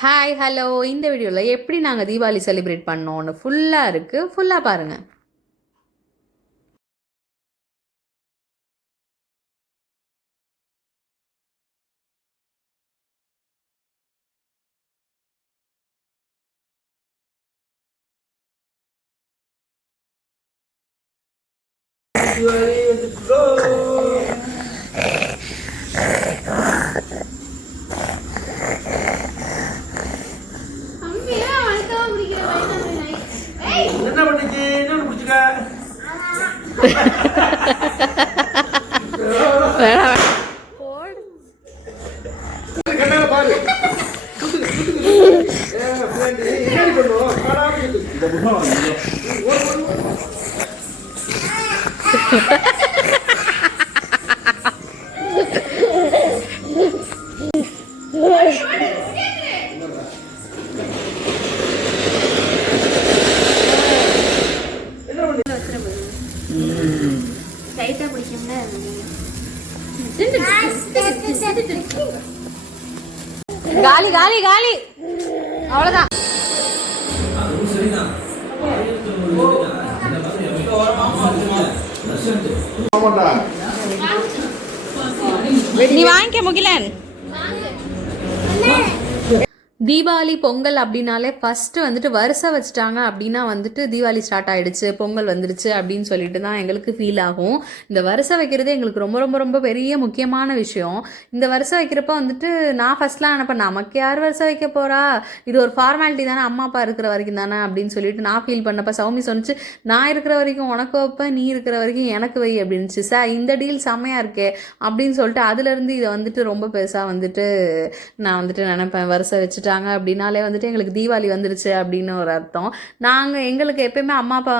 Hi hello. இந்த வீடியோவில் எப்படி நாங்கள் தீபாவளி செலிப்ரேட் பண்ணோன்னு ஃபுல்லாக இருக்குது, ஃபுல்லாக பாருங்கள். என்ன பண்ணிச்சு? என்ன பிடிச்சிக்க? காலி காலி காலி, அவ்வளோதான். நீ வாங்கிக்க முகிலன். தீபாவளி பொங்கல் அப்படின்னாலே ஃபஸ்ட்டு வந்துட்டு வருஷம் வச்சுட்டாங்க அப்படின்னா வந்துட்டு தீபாவளி ஸ்டார்ட் ஆகிடுச்சு, பொங்கல் வந்துடுச்சு அப்படின்னு சொல்லிட்டு தான் எங்களுக்கு ஃபீல் ஆகும். இந்த வருஷம் வைக்கிறது எங்களுக்கு ரொம்ப ரொம்ப ரொம்ப பெரிய முக்கியமான விஷயம். இந்த வருஷம் வைக்கிறப்ப வந்துட்டு நான் ஃபஸ்ட்லாம் நினைப்பேன், நமக்கு யார் வருஷம் வைக்க போகிறா, இது ஒரு ஃபார்மாலிட்டி தானே, அம்மா அப்பா இருக்கிற வரைக்கும் தானே அப்படின்னு சொல்லிட்டு நான் ஃபீல் பண்ணப்போ சௌமி சொன்னிச்சு, நான் இருக்கிற வரைக்கும் உனக்கு வைப்பேன், நீ இருக்கிற வரைக்கும் எனக்கு வை அப்படின்ச்சு. சார் இந்த டீல் செம்மையாக இருக்கே அப்படின்னு சொல்லிட்டு அதுலேருந்து இதை வந்துட்டு ரொம்ப பெருசாக வந்துட்டு நான் வந்துட்டு நினைப்பேன், வருஷம் வச்சுட்டு அப்படின்னாலே வந்துட்டு எங்களுக்கு தீபாவளி வந்துருச்சு அப்படின்னு ஒரு அர்த்தம். எங்களுக்கு எப்பயுமே அம்மா அப்பா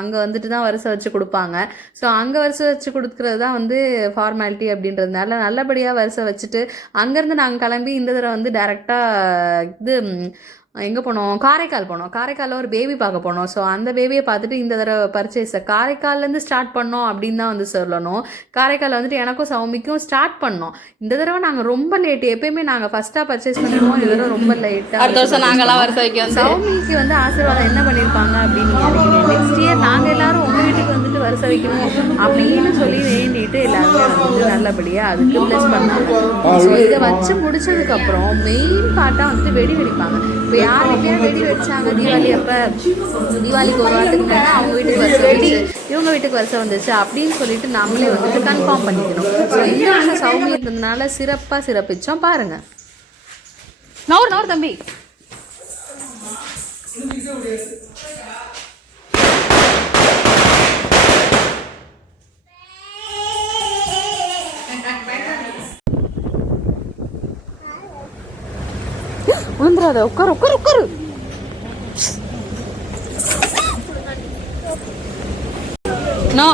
அங்கே வந்துட்டு தான் வருஷம் வச்சு கொடுப்பாங்க. ஸோ அங்கே வருஷம் வச்சு கொடுக்குறது தான் வந்து ஃபார்மாலிட்டி அப்படின்றதுனால நல்லபடியாக வருஷம் வச்சுட்டு அங்கேருந்து நாங்கள் கிளம்பி இந்த தடவை வந்து டைரெக்டாக இது எங்கே போனோம், காரைக்கால் போனோம். காரைக்காலில் ஒரு பேபி பார்க்க போனோம். ஸோ அந்த பேபியை பார்த்துட்டு இந்த தடவை பர்ச்சேஸை காரைக்கால்லேருந்து ஸ்டார்ட் பண்ணோம் அப்படின்னு தான் வந்து சொல்லணும். காரைக்காலில் வந்துட்டு எனக்கும் சௌமிக்கும் ஸ்டார்ட் பண்ணோம். இந்த தடவை நாங்கள் ரொம்ப லேட்டு, எப்பயுமே நாங்கள் ஃபஸ்ட்டாக பர்ச்சேஸ் பண்ணிடுவோம், இந்த தடவை ரொம்ப லேட்டாக. அடுத்த வருஷம் நாங்களாம் வருஷம் வைக்க சௌமிக்கு வந்து ஆசீர்வாதம் என்ன பண்ணியிருப்பாங்க அப்படின்னு நினைக்கிறேன். நெக்ஸ்ட் இயர் நாங்கள் எல்லாரும் உங்கள் வீட்டுக்கு வந்துட்டு வருஷம் வைக்கணும் அப்படின்னு சொல்லி வேண்டிட்டு எல்லாருமே வந்து நல்லபடியாக அதுக்கு ப்ளஸ் பண்ணாங்க. ஸோ இதை வச்சு முடிச்சதுக்கப்புறம் மெயின் பார்ட்டாக வந்துட்டு வெடி வெடிப்பாங்க. இப்போ யார் வீட்லையும் வெடி வெடிச்சாங்க தீபாவளி அப்போ, தீபாவளிக்கு ஒரு வாரத்துக்கு முன்னாடி அவங்க வீட்டுக்கு வருஷம் வந்துச்சு, இவங்க வீட்டுக்கு வருஷம் வந்துச்சு அப்படின்னு சொல்லிட்டு நம்மளே வந்துட்டு கன்ஃபார்ம் பண்ணிக்கணும். ஸோ இந்த வருஷம் சௌமி இருந்ததுனால சிறப்பாக சிறப்பிச்சோம் பாருங்க. நவர் தம்பி விழுந்துடாத, உட்காரு உட்காரு உட்காரு. நோ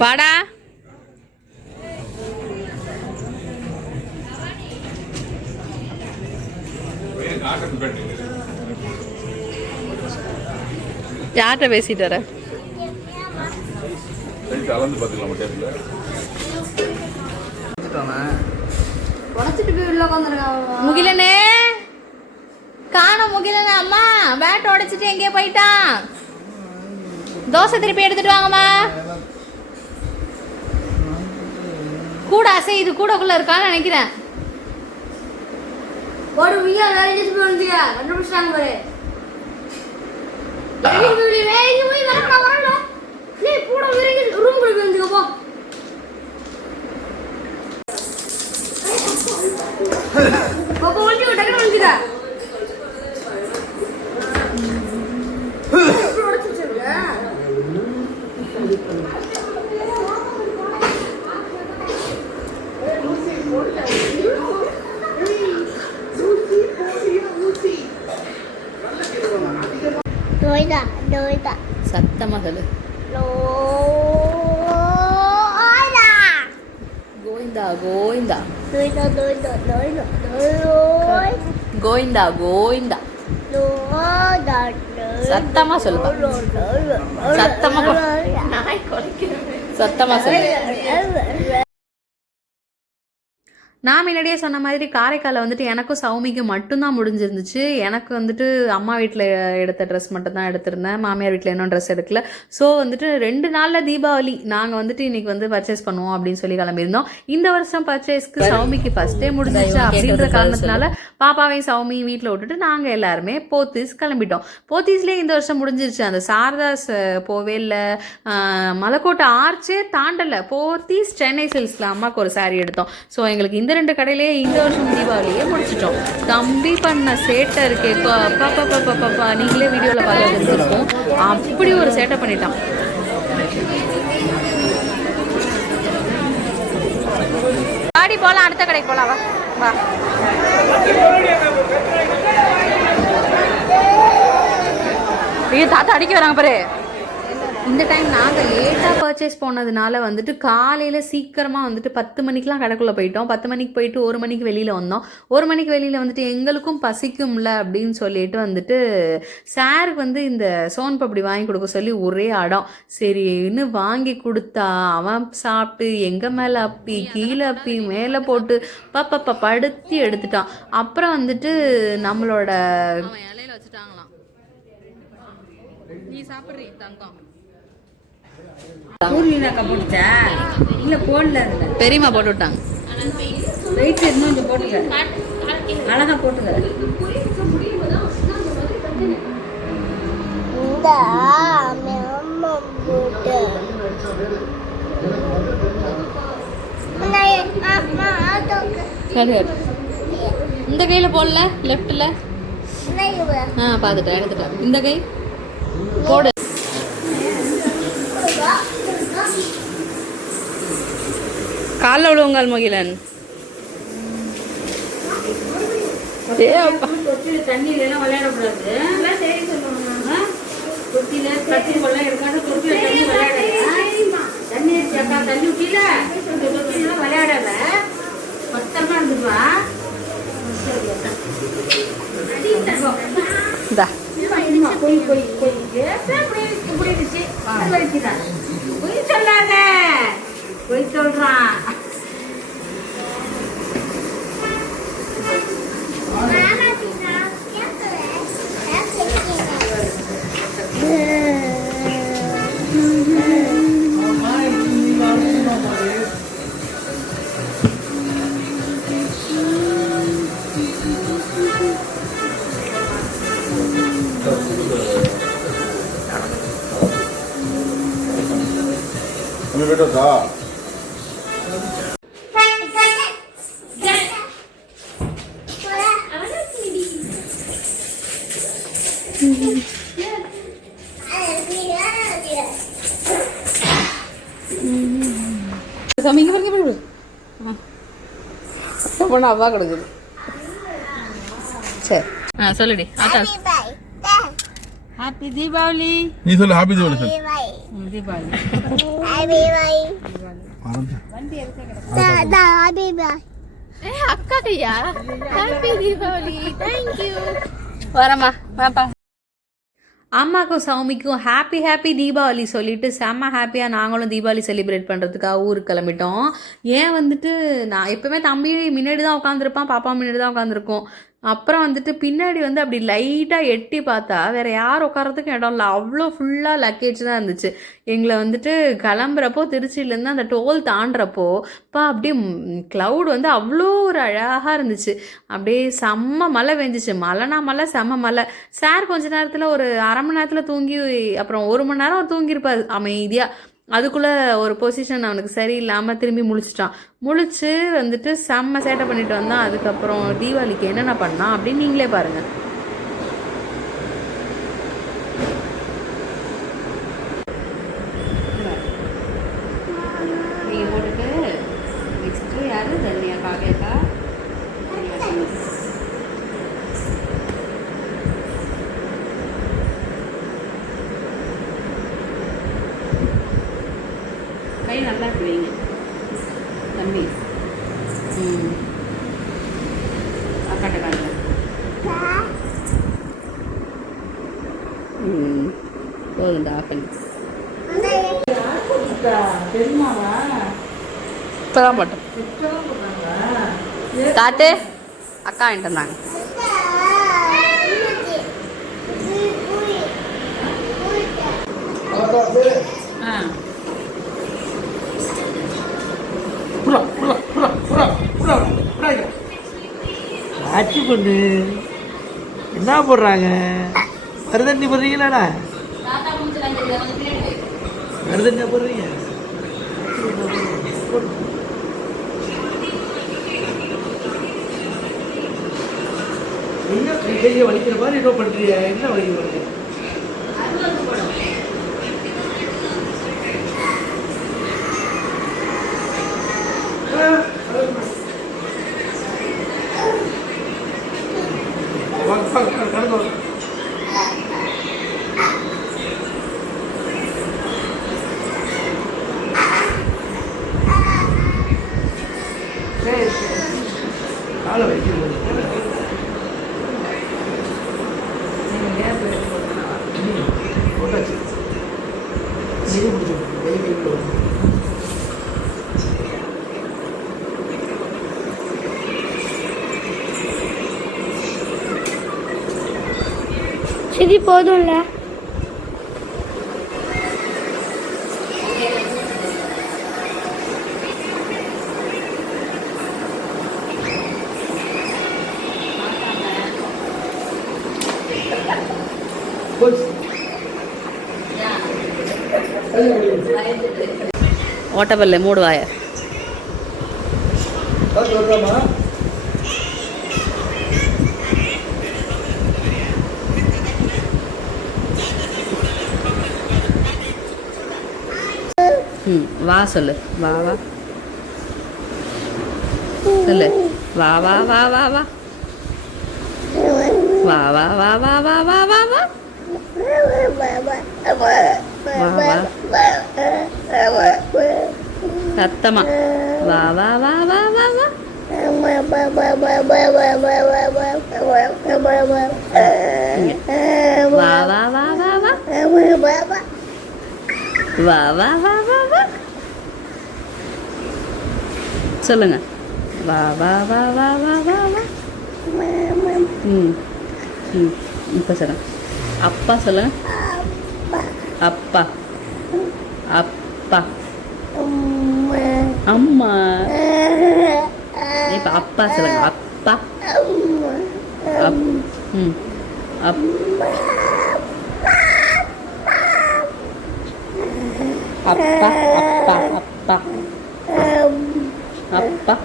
வாடா. யார்கிட்ட பேசிட்டு வர? முகிலனே காண, முகிலனே அம்மா பேட் உடைச்சிட்டு எங்கேயோ போயிட்டான். தோசை திருப்பி எடுத்துட்டு வாங்கம்மா. கூட அசையுது, கூடக்குள்ள இருக்கான்னு நினைக்கிறேன். ஒரு வீடியோ வேற எங்க போறீங்க கண்டுபிடிச்சாங்க பாரு. வேற போய் வரடா நீ கூட வேற ரூம் குள்ள வந்துங்க போ. பாப்பா வந்து டக்கன வந்துடா. சத்தமாக சொல்லு. கோவிந்தா கோவிந்தா கோவிந்தா கோவிந்தா. சத்தமா சொல்லுப்பா. சத்தமா சொல்லு. நான் முன்னாடியே சொன்ன மாதிரி காரைக்காலில் வந்துட்டு எனக்கும் சௌமிக்கும் மட்டும்தான் முடிஞ்சிருந்துச்சு. எனக்கு வந்துட்டு அம்மா வீட்டில் எடுத்த ட்ரெஸ் மட்டும் தான் எடுத்திருந்தேன். மாமியார் வீட்டில் இன்னும் ட்ரெஸ் எடுக்கல. ஸோ வந்துட்டு 2 நாளில் தீபாவளி. நாங்கள் வந்துட்டு இன்றைக்கி வந்து பர்ச்சேஸ் பண்ணுவோம் அப்படின்னு சொல்லி கிளம்பியிருந்தோம். இந்த வருஷம் பர்ச்சேஸ்க்கு சௌமிக்கு ஃபஸ்ட்டே முடிஞ்சிச்சு அப்படின்ற காரணத்தினால பாப்பாவையும் சௌமியும் வீட்டில் விட்டுட்டு நாங்கள் எல்லாருமே போத்தீஸ் கிளம்பிட்டோம். போத்தீஸ்லேயே இந்த வருஷம் முடிஞ்சிருச்சு. அந்த சாரதாஸ் போவே இல்லை, மலைக்கோட்டை ஆர்ச்சே தாண்டலை. போத்தீஸ் சென்னை சில்க்ஸில் அம்மாவுக்கு ஒரு சாரீ எடுத்தோம். ஸோ எங்களுக்கு இந்த 2 கடையிலேயே இந்த வருஷம் தீபாவளியே முடிச்சிட்டோம். தம்பி பண்ண சேட்டை இருக்கே பாப்பா, நீங்களே வீடியோவில் பார்த்து தெரிஞ்சிருக்கோம். அப்படி ஒரு சேட்டை பண்ணிட்டான். பாடி போகலாம், அடுத்த கடைக்கு போகலாம். வா தாத்தா அடிக்க வராங்க பாரு. இந்த டைம் நாங்கள் லேட்டாக பர்ச்சேஸ் போனதுனால வந்துட்டு காலையில் சீக்கிரமாக வந்துட்டு 10 மணிக்கெலாம் கடைக்குள்ளே போயிட்டோம். 10 மணிக்கு போயிட்டு 1 மணிக்கு வெளியில் வந்தோம். 1 மணிக்கு வெளியில் வந்துட்டு எங்களுக்கும் பசிக்கும்ல அப்படின்னு சொல்லிட்டு வந்துட்டு சாருக்கு வந்து இந்த சோன் பப்படி வாங்கி கொடுக்க சொல்லி ஒரே அடம். சரின்னு வாங்கி கொடுத்தா அவன் சாப்பிட்டு எங்கள் மேலே அப்பி கீழே அப்பி மேலே போட்டு படுத்தி எடுத்துட்டான். அப்புறம் வந்துட்டு நம்மளோட இலையில வச்சுட்டாங்களாம். நீ சாப்பிட்றீ தங்கம். பெரியமா போட்டு விட்டாங்க. அழகா போட்டுக்க. இந்த கையில போடல, லெஃப்ட்ல. பார்த்துட்டேன், எடுத்துட்டேன். இந்த கை போடு. காலில் விழுவுங்கள் மகிழன். தண்ணியில எல்லாம் விளையாடக்கூடாது. தொட்டில தண்ணி எடுக்காது. தொட்டில தண்ணி விளையாடாத. தண்ணி தண்ணி ஊட்டில தொட்டிலாம் விளையாடாத. பத்திரமா இருந்துப்பா. பொய் சொல்லாத. பொய் சொல்றான். बेटा அவ்வா கொடுக்குது. சரி சொல்லுடி. ஹாப்பி தீபாவளி. நீ சொல்லு ஹாப்பி தீபாவளி சொல்லு. தீபாவளி. அக்கா கையா ஹாப்பி தீபாவளி. தேங்க்யூ. வரமா வாப்பா. அம்மாக்கும் சௌமிக்கும் ஹாப்பி தீபாவளி சொல்லிட்டு செம்ம ஹாப்பியாக நாங்களும் தீபாவளி செலிப்ரேட் பண்ணுறதுக்காக ஊருக்கு கிளம்பிட்டோம். ஏன் வந்துட்டு நான் எப்போவுமே தம்பி முன்னாடி தான் உட்காந்துருப்பான், பாப்பா முன்னாடி தான் உட்காந்துருக்கோம். அப்புறம் வந்துட்டு பின்னாடி வந்து அப்படி லைட்டாக எட்டி பார்த்தா வேறு யார் உட்காரத்துக்கும் இடம் இல்லை. அவ்வளோ ஃபுல்லாக லக்கேஜ் தான் இருந்துச்சு. எங்களை வந்துட்டு கிளம்புறப்போ திருச்சியிலேருந்து அந்த டோல் தாண்டுறப்போ அப்படியே க்ளவுட் வந்து அவ்வளோ ஒரு அழகாக இருந்துச்சு. அப்படியே செம்ம மழை பெஞ்சிச்சு. மழைனா மழை, செம்ம மழை. சார் கொஞ்ச நேரத்தில் ஒரு அரை மணி நேரத்தில் தூங்கி, அப்புறம் 1 மணி நேரம் தூங்கியிருப்பார் அமைதியாக. அதுக்குள்ளே ஒரு பொசிஷன் அவனுக்கு சரியில்லாமல் திரும்பி முழிச்சு வந்துட்டு செம்ம சேட்டை பண்ணிட்டு வந்தான். அதுக்கப்புறம் தீபாவளிக்கு என்னென்ன பண்ணான் அப்படின்னு நீங்களே பாருங்கள். நீங்கள் போட்டுட்டு நெக்ஸ்ட்டு யார் தன்யா காவியாக்கா நல்லா இப்படி வைங்க தம்பி. அக்காட்ட காட்டுங்க. போதும் ஆஃப் பண்ணி தெரியுமாவா? இப்போதான் போட்டோம். காட்டு அக்கா வாங்கிட்டு வந்தாங்க. ஆ ஆட்சி பொண்ணு என்ன போடுறாங்க? மருதண்ணி போடுறீங்களாடா? மருதண்ணியா போடுறீங்க? என்ன கையை வலிக்கிற மாதிரி என்ன பண்றீங்க? என்ன வலிக்க? காலை வைக்கிறது போட்டாச்சு. நெய் பிடிச்சோம். சரி போதும்ல. ஓட்டப்பல்ல மூடு வாய. வா சொல்லு. வா வா சொல்லு. வா வா வா வா வா வா வா வா வா வா வா வா வா சத்தமா வா வா வா வா வா வா வா வா வா வா வா வா வா வா வா வா சொல்லுங்க. வா வா வா வா வா வா வா. இப்போ சொல்லுங்க. அப்பா சொல்லுங்க. அப்பா அப்பா அம்மா. இப்போ அப்பா சொல்லுங்க. அப்பா அப் அப் அப்பா அப்பா அப்பா அப்பா.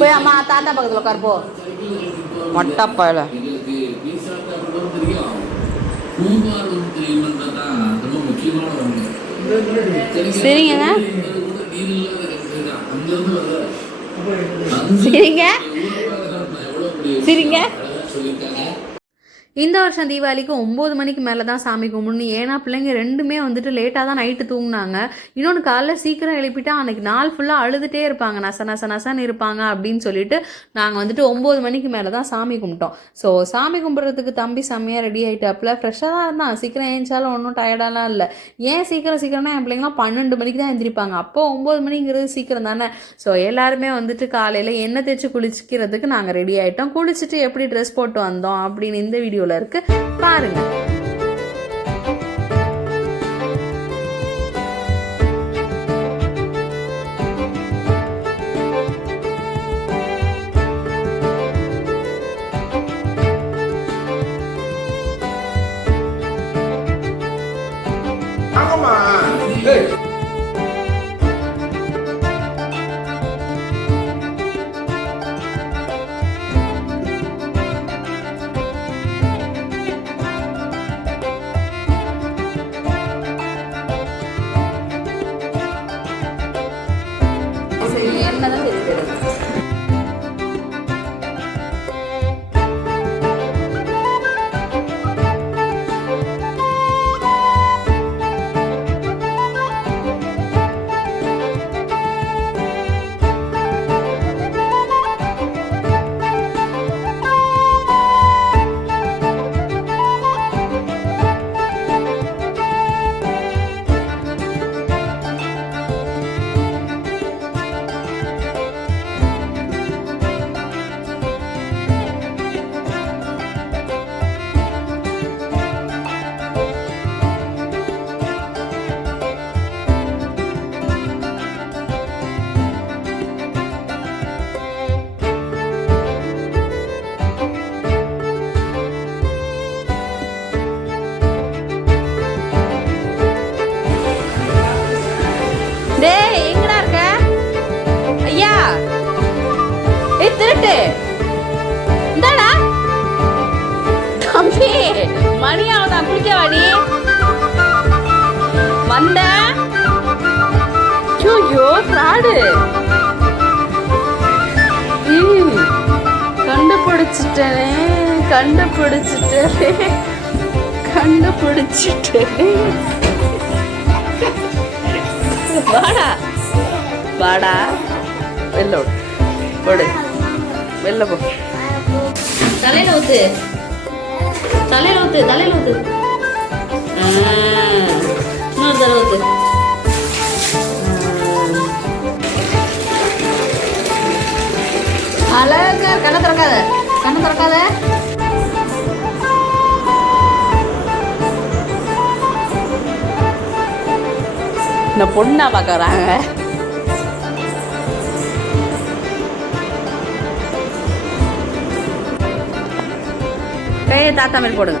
போய் அம்மா தாத்தா பக்கத்தில் உட்காருப்போ. மொட்டப்பாயில சரிங்க சரிங்க சரிங்க. இந்த வருஷம் தீபாவளிக்கு 9 மணிக்கு மேலே தான் சாமி கும்பிடணும். ஏன்னா பிள்ளைங்க ரெண்டுமே வந்துட்டு லேட்டாக தான் நைட்டு தூங்கினாங்க. இன்னொன்று காலைல சீக்கிரம் எழுப்பிட்டா அன்றைக்கி நாள் ஃபுல்லாக அழுதுகிட்டே இருப்பாங்க, நசன்னு இருப்பாங்க அப்படின்னு சொல்லிட்டு நாங்கள் வந்துட்டு 9 மணிக்கு மேலே தான் சாமி கும்பிட்டோம். ஸோ சாமி கும்பிட்றதுக்கு தம்பி செம்மையாக ரெடி ஆகிட்டாப்புல. ஃப்ரெஷ்ஷாக தான் இருந்தான். சீக்கிரம் ஏஞ்சாலும் ஒன்றும் டயர்டாலாம் இல்லை. ஏன் சீக்கிரம்னா என் பிள்ளைங்களாம் 12 மணிக்கு தான் எழுந்திரிப்பாங்க. அப்போ 9 மணிங்கிறது சீக்கிரம் தானே. ஸோ எல்லாருமே வந்துட்டு காலையில் எண்ணெய் தேய்ச்சி குளிச்சிக்கிறதுக்கு நாங்கள் ரெடி ஆகிட்டோம். குளிச்சுட்டு எப்படி ட்ரெஸ் போட்டு வந்தோம் அப்படின்னு இந்த வீடியோவில் இருக்கு, பாருங்க. டேய் எங்கடா இருக்க ஐயா? ஏய் திருட்டு, இந்தாடா தம்பி, மணி ஆகுதா, குளிக்க வாடி. வந்த ஐயோ ஃப்ராடு. கண்டுபிடிச்சிட்டேனே கண்டுபிடிச்சிட்டேனே கண்டுபிடிச்சிட்டேனே. வாடா வாடா, வெளில போடு, வெளில போ. தலையில ஊத்து, தலையில ஊத்து, தலையில ஊத்து. இன்னொரு தடவை ஊத்து. அழகா. கண்ணை திறக்காத, கண்ணை திறக்காத. இந்த பொண்ணா பார்க்கறாங்க. கையை தாத்தா மேல் போடுங்க.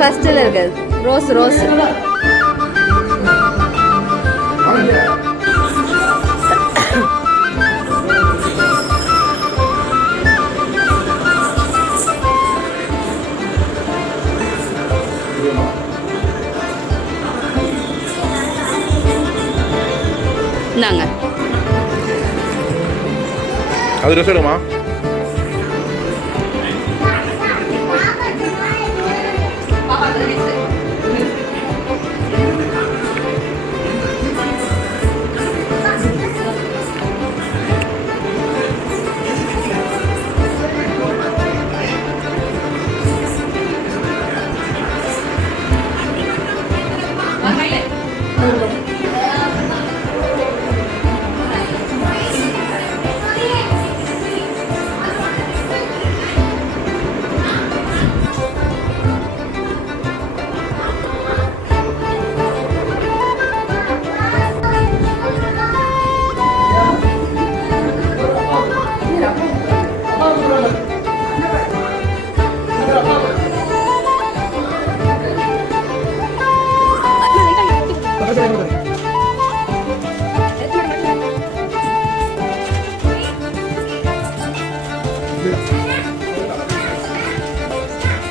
ஃபர்ஸ்ட்ல இருக்குது ரோஸ் ரோஸ். இந்தாங்க. அது ட்ரெஸ் எடுமா?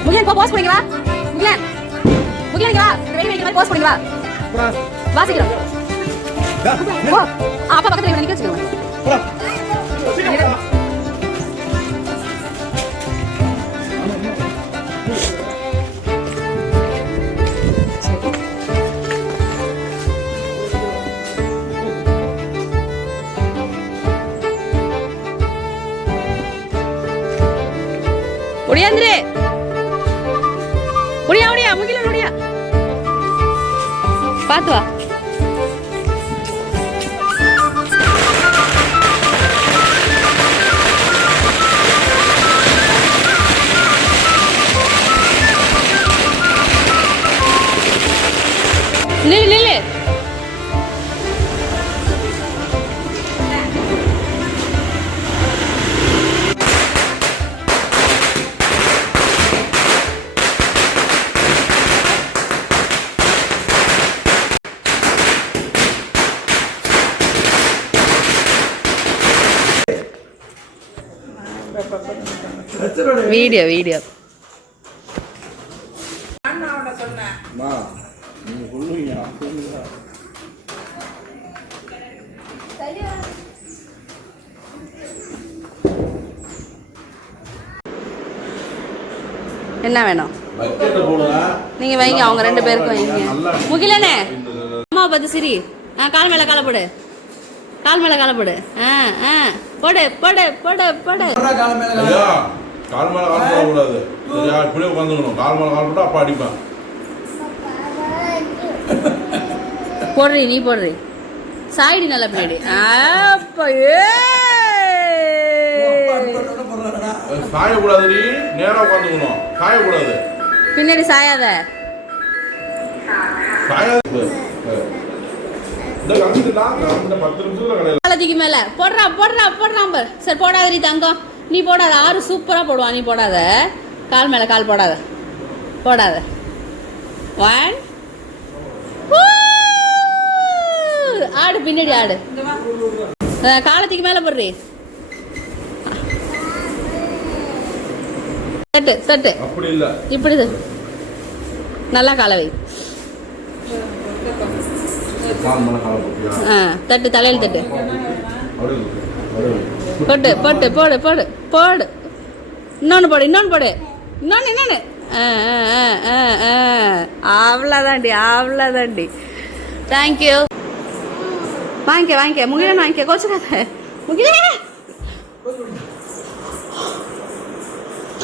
முகிலன் போ, போஸ் பண்ணிங்க வா. முகிலன், முகிலன் இங்க வா. ரெடி பண்ணிக்க மாதிரி போஸ் பண்ணிங்க வா. வா சீக்கிரம். போ. அப்பா பக்கத்துல நிக்க வச்சுக்கோங்க. போடா. ஒடியாந்திரே, ஒடியா ஒடியா, முகிலன் ஒடியா, பாத்து வா. நில்லு நில்லு. Video video. அம்மா நீங்க சொல்லுவீங்க என்ன வேணும் பக்கெட்ல போடுங்க. நீங்க வைங்க, அவங்க 2 பேருக்கும் வைங்க. முகிலனே அம்மாவை பார்த்து சிரி. கால் மேல காலை போடு, கால் மேல காலை போடு. போடு போடு போடு போடு. ஐயா கால் மேல கால் போட கூடாது சரியா? இப்படியே உட்காந்துக்கணும். கால் மேல கால் போட்டா அப்பா அடிப்பேன். போடுறி நீ போடுறி. சாய்டி நல்லா பின்னாடி. அப்பா சாயக்கூடாது, நீ நேரா உட்காந்துக்கணும். சாயக்கூடாது, பின்னாடி சாயாத. சாயாது. இந்த கண்டிப்பா இந்த 10 நிமிஷத்துல கடையில் காலத்துக்கு மேல போடுறா போடுறா போடுறான் பாரு. சரி போடாத நீ தங்கம், நீ போடாத. 6 சூப்பரா போடுவான், நீ போடாத. கால் மேல கால் போடாத, போடாத. 1 ஆடு, பின்னாடி ஆடு. காலத்துக்கு மேல போடுறி. தட்டு தட்டு. அப்படி இல்ல, இப்படி நல்லா காலை வை. கால் மேல கால் போட்டியா? தட்டு, தலையில் தட்டு. அப்படியே போட்டு போட்டு போடு போடு போடு. இன்னொன்று போடு, இன்னொன்று போடு, இன்னொன்று இன்னொன்று. அவ்வளோதாண்டி, அவ்வளோதாண்டி. தேங்க்யூ. வாங்கிக்க வாங்கிக்க முகிலன், வாங்கிக்க. கோச்சுக்காத முகிலன்.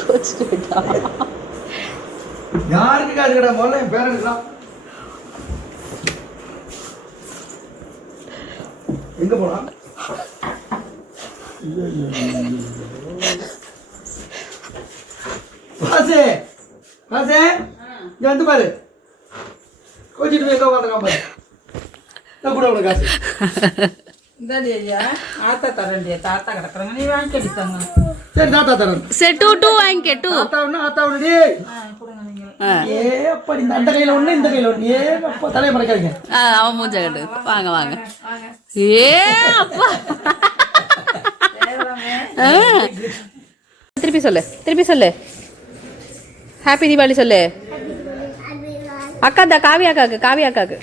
கோச்சுக்கிட்டா யாருக்கு காசு கடை முதல்ல என் பேரனுக்கு தான். எங்க போனா? காசு காசு இங்க வந்து பாரு. கோச்சிட்டு போய் எங்க உட்காந்துருக்கான் பாரு. நான் கூட உனக்கு காசு. ஆத்தா தரண்டியா? தாத்தா கிடக்குறாங்க, நீ வாங்கி அடித்தாங்க. சரி தாத்தா தரேன். சரி 2 வாங்கிக்க. 2 தாத்தாவுன்னா ஆத்தாவுடி. கொடுங்க நீங்க. ஏ அப்பா, இந்த அந்த கையில ஒண்ணு இந்த கையில ஒண்ணு. ஏ அப்பா, தலையை மறைக்காதீங்க. அவன் மூஞ்ச கட்டு. வாங்க வாங்க. ஏ அப்பா. திருப்பி சொல்லு, திருப்பி சொல்லு. ஹாப்பி தீபாவளி சொல்லு. அக்கா தான் காவியா அக்காக்கு, காவியா அக்காக்கு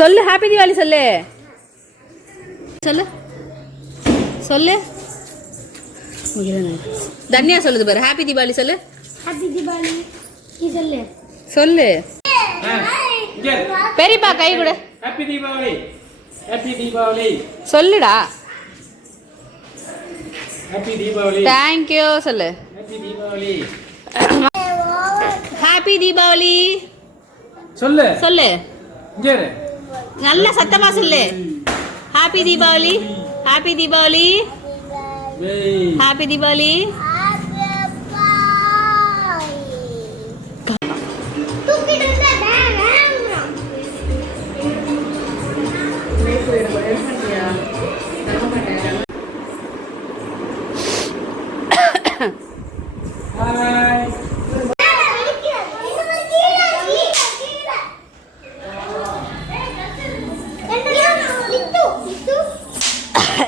சொல்லு. ஹாப்பி தீபாவளி சொல்லு. சொல்லு சொல்லு. தன்யா சொல்லுது பாரு. ஹாப்பி தீபாவளி சொல்லு. ஹாப்பி தீபாவளி சொல்லு. சொல்லு. பெரியப்பா கை கொடு. ஹாப்பி தீபாவளி. ஹாப்பி தீபாவளி. சொல்லுடா. ஹாப்பி தீபாவளி. தேங்க்யூ சொல்லு. ஹாப்பி தீபாவளி. ஹாப்பி தீபாவளி சொல்லு சொல்லு. இங்க நல்ல சத்தமா சொல்லு. Happy Deepavali, happy Deepavali, happy Deepavali.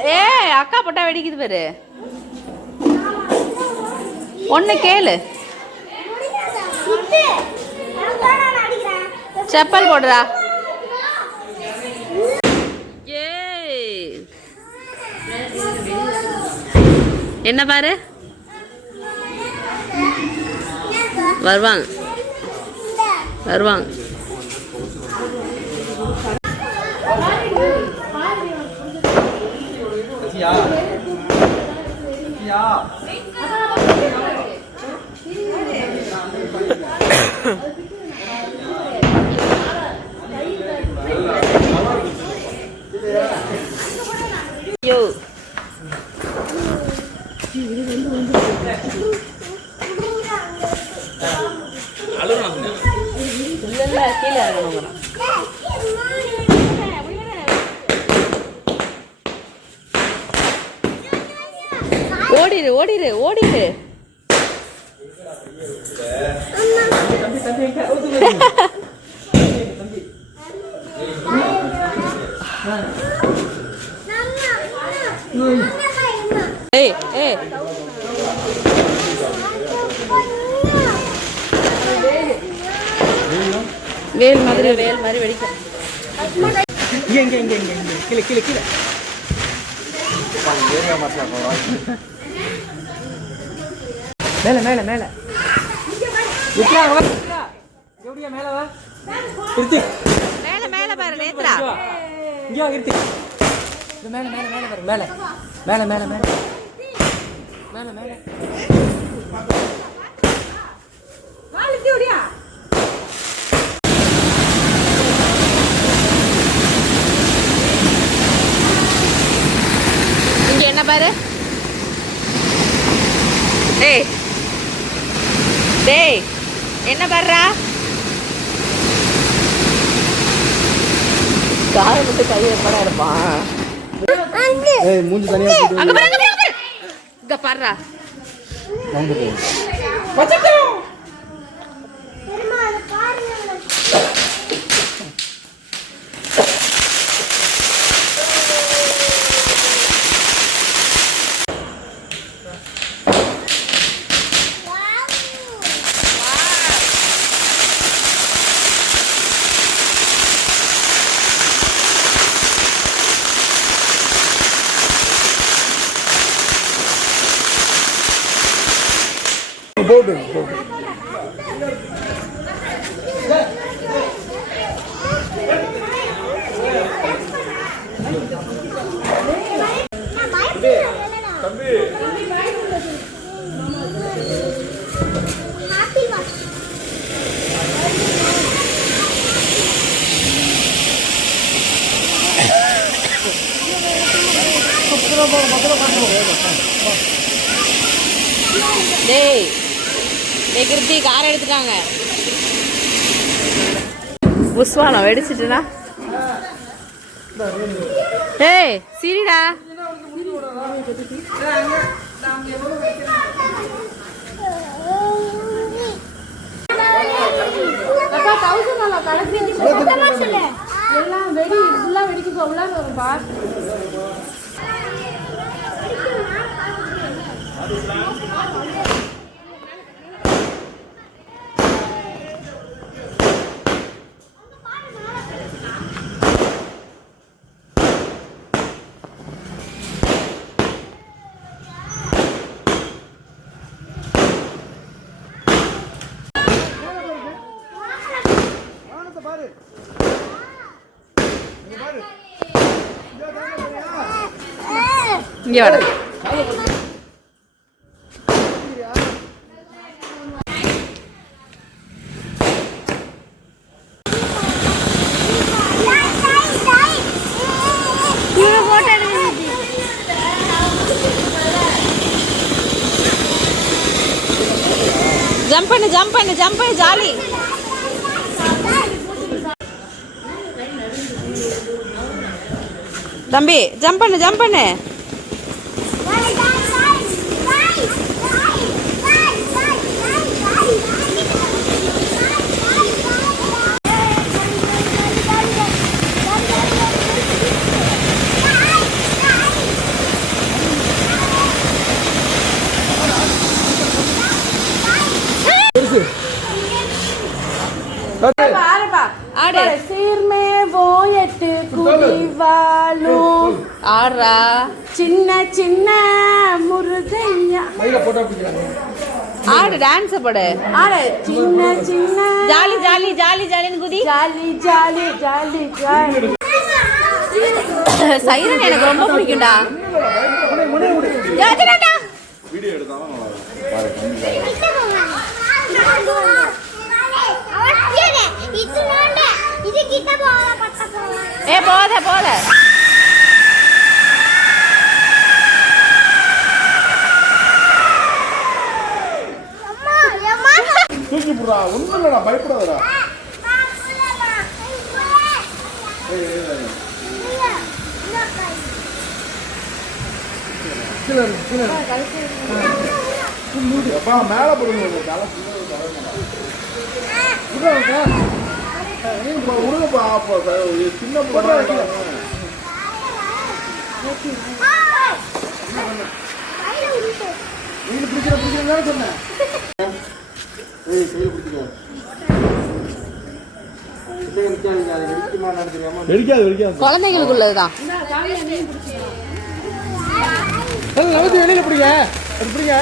ஏ அக்கா போட்டா வெடிக்குது பாரு. ஒன்னு கேளு. செப்பல் போடுறா. என்ன பாரு, வருவாங்க வருவாங்க. யோ இல்ல கீழே இறங்கணும். ஓடிரு ஓடிரு ஓடிரு. ஏய் ஏய் வேல் மாதிரி வெடிக்கும். இங்கே கீழே கீழே கீழே மேலே மேலே மேலே எப்படியா மேலே வா இருத்தி மேல பாரு நேத்ரா. இங்கே இருத்தி மேலே மேலே மேலே பாரு மேலே மேலே மேலே மேலே மேலே மேலே இங்க என்ன பாரு. டேய் டேய் என்ன பாருடா. காரை விட்டு கையை எப்படா இருப்பான். ஏய் மூஞ்சி தனியா அங்க பாரு அங்க பாரு இங்க பாருடா. போடு டேய் டேய் கிருத்தி காரை எடுத்துட்டாங்க. புஷ்வானா வெடிச்சிட்டுனா. ஏய் சரிடா. எல்லாம் வெடி ஃபுல்லாக வெடிக்க போகலாம் வரும்பா. இங்க வாடா. ஜம்ப் பண்ணு ஜம்ப் பண்ணு ஜம்ப் பண்ணு ஜாலி. தம்பி ஜம்ப் பண்ணு ஜம்ப் பண்ணு. ஆடு சீர்மே போயட்டு குடிவாலும் ஆடுறா. சின்ன சின்ன முருகையா ஆடு டான்ஸ் போடு. ஆடு சின்ன சின்ன ஜாலி ஜாலி ஜாலி ஜாலின்னு குதி. Jolly jolly jolly jolly. Siren எனக்கு ரொம்ப பிடிக்கும்டா. வீடியோ எடுத்தாலும் ஏ போத போத. தூக்கி போடுறா. ஒன்றும் இல்லைடா, பயப்படாதடா. மேல போடுங்க. சின்ன போடுறாங்க. பிடிக்கிறேன் சொன்னேன். வெடிக்காது வெடிக்காது. குழந்தைங்களுக்கு உள்ளதுதான். நமக்கு வெளியில பிடிங்க, அது பிடிங்க.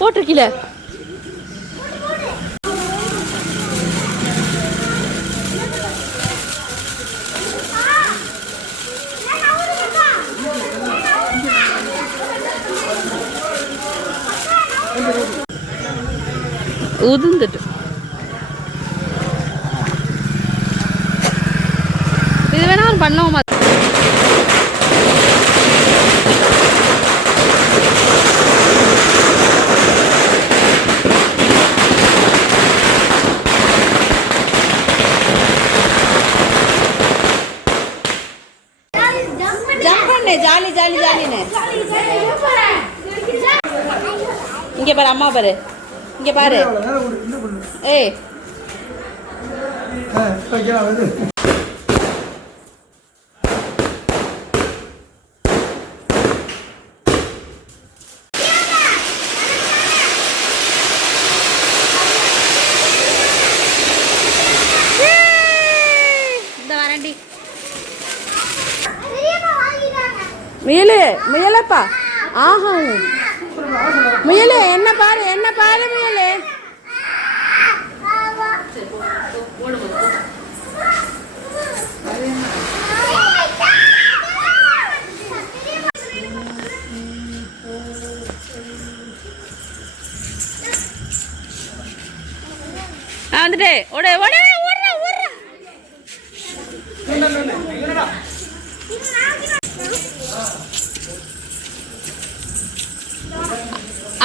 போட்டிருக்கீல உதிர்ந்துட்டு இது வேணா பண்ணுவோமா? ஜம்ப் பண்ணு, ஜாலி ஜாலி ஜாலின்னு. இங்க பாரு, அம்மா பாரு, இங்க பாரு. ஏய் இந்த வரண்டி முயலு, முயலப்பா. ஆஹா முயலு, என்ன பாரு, என்ன பாரு முயலு. வந்துட்டு ஓடு ஓடு ஓடுறா ஓடுறா.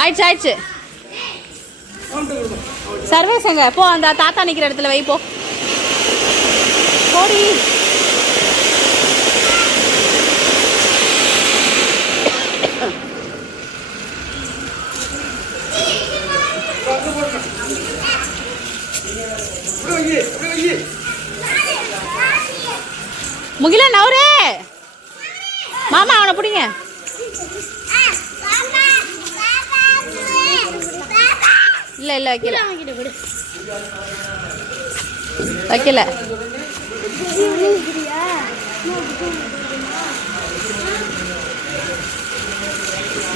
ஆயிடுச்சு ஆயிடுச்சு. சர்வேஸ் எங்க போ, அந்த தாத்தா நிக்கிற இடத்துல வை போ. போடி. முகில நவரே மாமா, அவனை பிடிங்க. இல்ல இல்ல வைக்கல வைக்கல.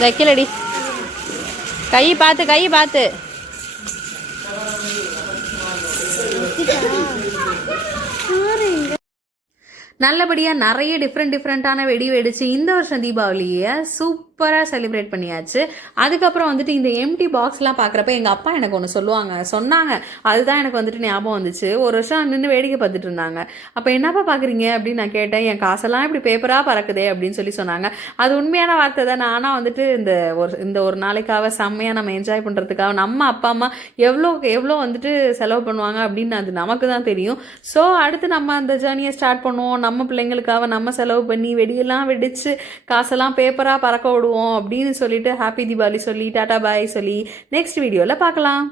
வைக்கலடி. கை பார்த்து, கை பார்த்து. நல்லபடியாக நிறைய டிஃப்ரெண்ட்டான வெடி வெடிச்சு இந்த வருஷம் தீபாவளியை சூப்பராக செலிப்ரேட் பண்ணியாச்சு. அதுக்கப்புறம் வந்துட்டு இந்த எம்டி பாக்ஸ்லாம் பார்க்குறப்ப எங்கள் அப்பா எனக்கு ஒன்று சொன்னாங்க. அதுதான் எனக்கு வந்துட்டு ஞாபகம் வந்துச்சு. ஒரு வருஷம் நின்று வேடிக்கை பார்த்துட்டு இருந்தாங்க. அப்போ என்னப்பா பார்க்குறீங்க அப்படின்னு நான் கேட்டேன். என் காசெல்லாம் இப்படி பேப்பராக பறக்குதே அப்படின்னு சொன்னாங்க. அது உண்மையான வார்த்தை தான். ஆனால் வந்துட்டு இந்த ஒரு நாளைக்காக செம்மையாக நம்ம என்ஜாய் பண்ணுறதுக்காக நம்ம அப்பா அம்மா எவ்வளோ வந்துட்டு செலவு பண்ணுவாங்க அப்படின்னு அது நமக்கு தான் தெரியும். ஸோ அடுத்து நம்ம அந்த ஜேர்னியை ஸ்டார்ட் பண்ணுவோம். நம்ம பிள்ளைங்களுக்காக நம்ம செலவு பண்ணி வெடியெல்லாம் வெடிச்சு காசெல்லாம் பேப்பராக பறக்க விடுவோம் அப்படின்னு சொல்லிட்டு ஹாப்பி தீபாவளி சொல்லி டாடா பாய் சொல்லி நெக்ஸ்ட் வீடியோவில் பார்க்கலாம்.